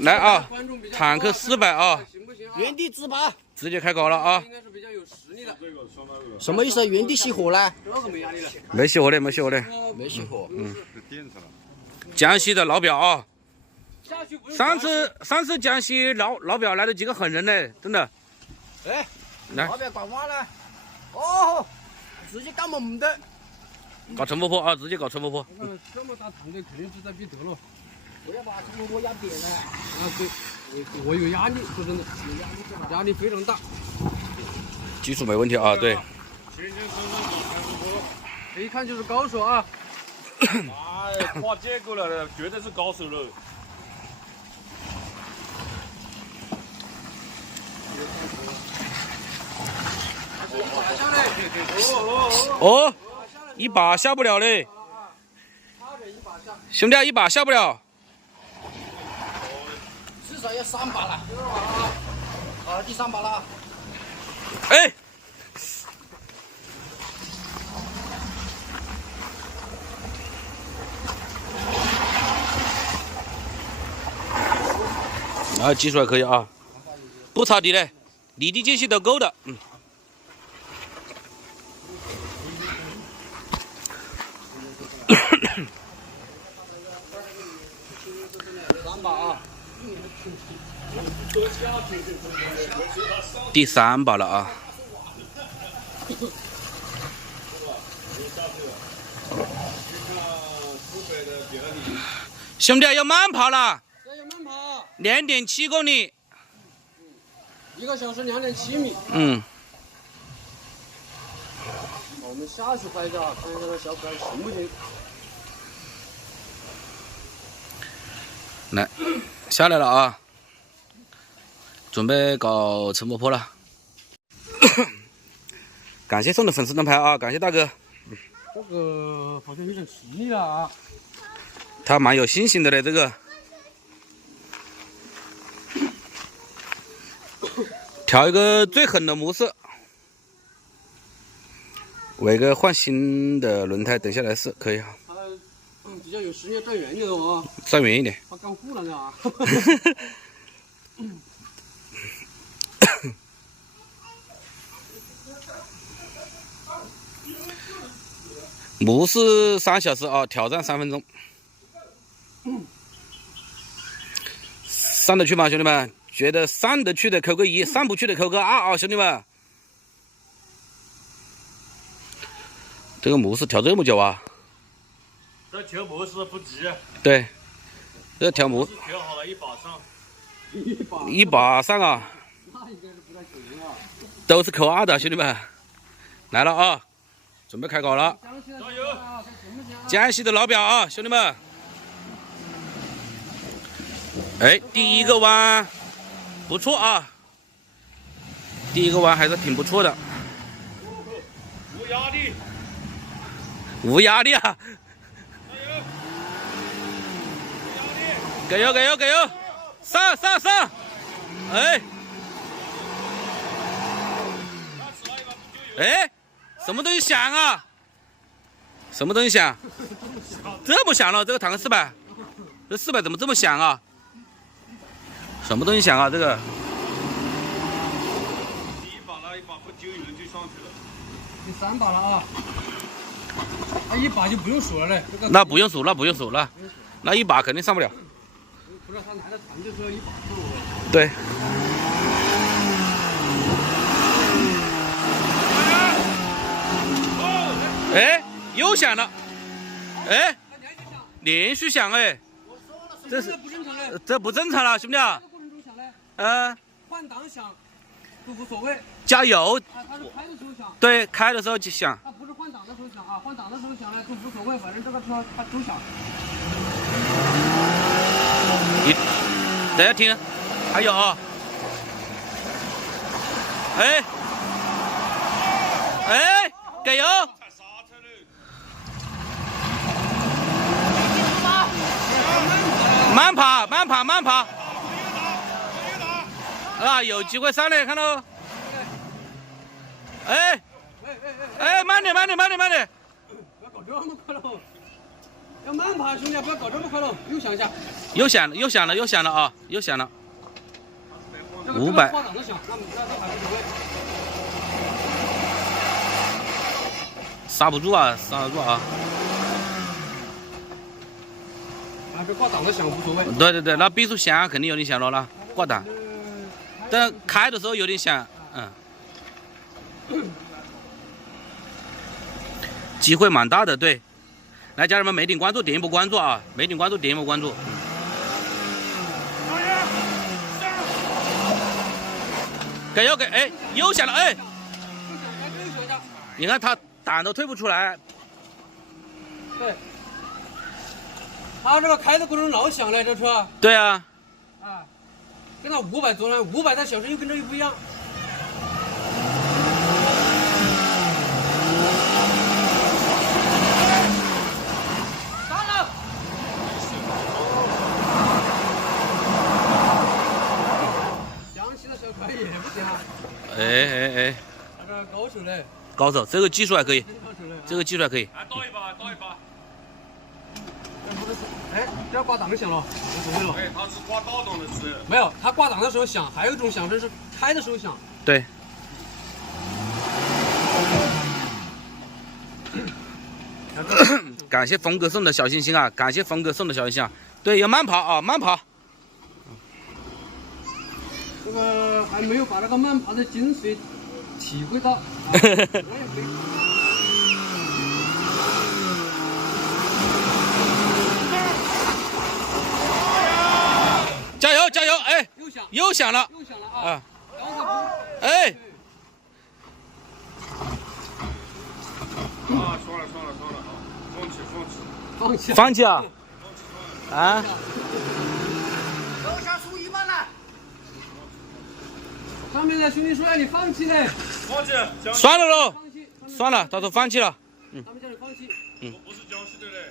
来啊，坦克400啊，原地自拔，直接开搞了啊！应该是比较有实力的。什么意思？原地熄火呢？这个没压力了。没熄火的，没熄火的。没熄火。江西的老表啊，下去不用上次江西老表来了几个狠人呢，真的。哎，来老表管话了。哦，直接干猛的。搞乘风破啊，直接搞乘风破。我看这么大团队肯定是在必得了。不要把乘风破压扁了。啊，对，我有压力，说真的，有压力，压力非常大。技术没问题啊，对。一看就是高手啊！哎，跨界过来了，绝对是高手了。哦，一把下不了嘞，兄弟，一把下不了。至少要3把了。啊，第3把了。哎，啊，技术还可以啊，不擦地的，离地间隙都够的，3把啊！第3把了啊！兄弟要慢跑了要慢跑，2.7公里。 ，1个小时2.7米。我们下去拍一下，看一下这小可爱行不行？来，下来了啊！准备搞乘风破了。感谢送的粉丝灯牌啊！感谢大哥。这个好像有点实力了啊！他蛮有信心的嘞，这个。调一个最狠的模式，伟哥换新的轮胎，等下来试可以啊。他比较有实力，站远一点的啊，站远一点。他干护了呢啊！模式3小时啊，挑战3分钟。上得去吗，兄弟们？觉得上得去的扣个1，上不去的扣个2啊，兄弟们。这个模式调这么久啊？这调模式不急。对，这调模调好了，一把上。一把上啊！那应该是不太可能啊！都是扣2的，兄弟们，来了啊！准备开搞了。加油！江西的老表啊，兄弟们。哎，第一个弯不错啊，第一个弯还是挺不错的。无压力。无压力啊！加油！无压力！加油！加油！加油！上！哎！哎，什么东西响啊？什么东西响？这么响了，这个坦克400，这400怎么这么响啊？什么东西响啊？这个？第1把那一把不揪油就上去了。第3把了啊！他1把就不用数了嘞。那不用数，那1把肯定上不了。不是他拿的团就说1把数。对。哎，又响了，哎，连续响哎，这是不正常嘞，这不正常了，兄弟啊！过程中响嘞，换挡响都无所谓。加油！他是开的时候响。对，开的时候就响。他不是换挡的时候响啊，换挡的时候响嘞都无所谓，反正这个车它都响。等下听，还有啊，哎，加油！慢跑！啊，有机会上来，看到？哎，慢点！不要搞这么快了。要慢爬，兄弟，不要搞这么快了，又响一下。又响了，又响了，又响了啊！又响了。这个500挂档的响，那还无所谓。刹不住啊，刹得住啊！啊，这挂档的响无所谓。对对对，那变速箱肯定有点响了啦，挂档。但开的时候有点响，机会蛮大的，对。来，家人们，没点关注，点一波关注啊！没点关注，点一波关注。给又给，哎，又响了，哎！你看他档都退不出来。对。他这个开的过程老响了，这车。对啊。啊，跟他500左右，500的小声又跟这又不一样。上了。江西的小快也不行啊。哎，他这高手嘞。高手，这个技术还可以，这个技术还可以。啊，倒一把，倒一把。哎，这挂档响了，无所谓了。哎，它是挂倒档的是。没有，它挂档的时候响，还有一种响声是开的时候响。对。感谢峰哥送的小心心啊！感谢峰哥送的小心心啊！对，要慢跑啊，慢跑。这个还没有把这个慢跑的精髓体会到。我也没。加油加油！哎，又响了，又响了啊！哎。啊，算了啊，放弃。放弃啊！啊！楼上输1万了。上面的兄弟说让你放弃嘞。放弃。算了喽，算了，他说放弃了。他们叫你放弃。我不是江西的嘞。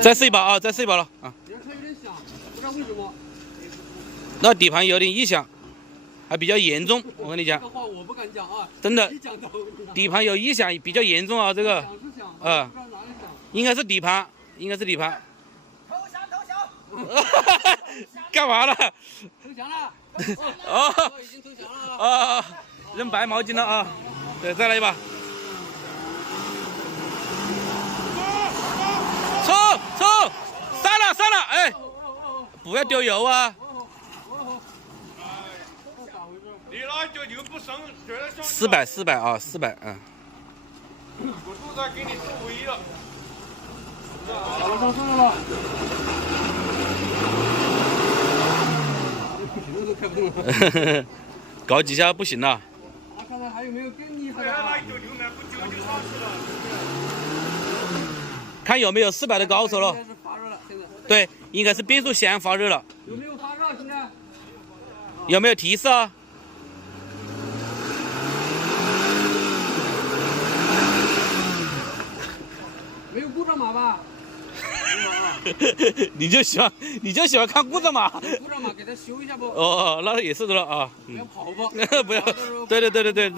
再试一把啊！再试一把了啊！你这车有点响，不知道为什么。那底盘有点异响，还比较严重。我跟你讲，这个话我不敢讲啊。真的，底盘有异响，比较严重啊！这个，应该是底盘，应该是底盘。投降！干嘛了？投降了。哦，已经投降了啊！扔白毛巾了啊！对，再来一把。冲！上了！哎，不要丢油啊！你那就油不升，觉得像。400啊，400我都在给你助威了。小了上了。路都开不动了。搞几下不行了。我看看还有没有更厉害的。那一丢牛奶不久就上去了。看有没有400的高手了。对，应该是变速箱发热了。有没有发热现在？有没有提示啊？没有故障码吧？你就喜欢看故障码。故障码给他修一下不？哦，那也是的了啊。不要跑不？不要。对。这个是对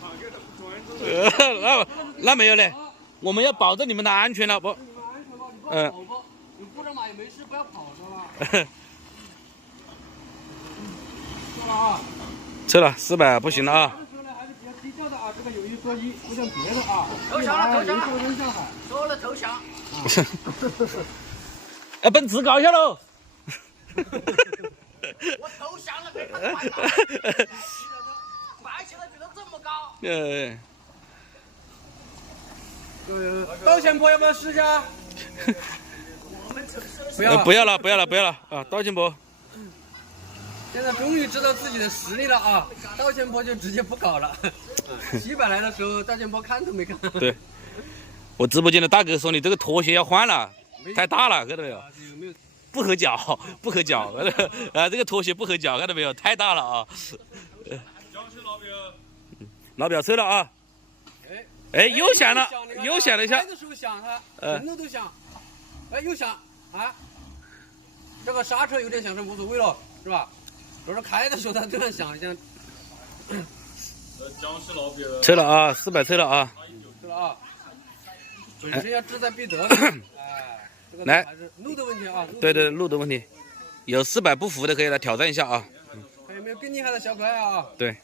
行业的那没有嘞，我们要保证你们的安全了不？有故障码也没事，不要跑，知道吧？错了啊！撤了400不行了啊！这车呢还是比较低调的啊，这个有一说一，不像别的啊。投降了！扔下海。说了投降。哎，奔驰搞一下喽！我投降了，别看快了。摆起来比他这么高。倒前坡要不要试一下？不要了啊！倒前坡。现在终于知道自己的实力了啊！倒前坡就直接不搞了。700来的时候，倒前坡看都没看。对，我直播间的大哥说你这个拖鞋要换了，太大了，看到没有？不合脚，啊，这个拖鞋不合脚，看到没有？太大了啊！老表撤了啊！哎，又响了一下。开的时候响，它全都响。哎，又响啊！这个刹车有点响声无所谓了，是吧？主要是开的时候它这样响，像。江西老表。撤了啊，400撤了啊。了啊。本身要志在必得的，哎，这个来还是路的问题啊。对对，路的问题，有400不服的可以来挑战一下啊。看有没有更厉害的小可爱啊？对。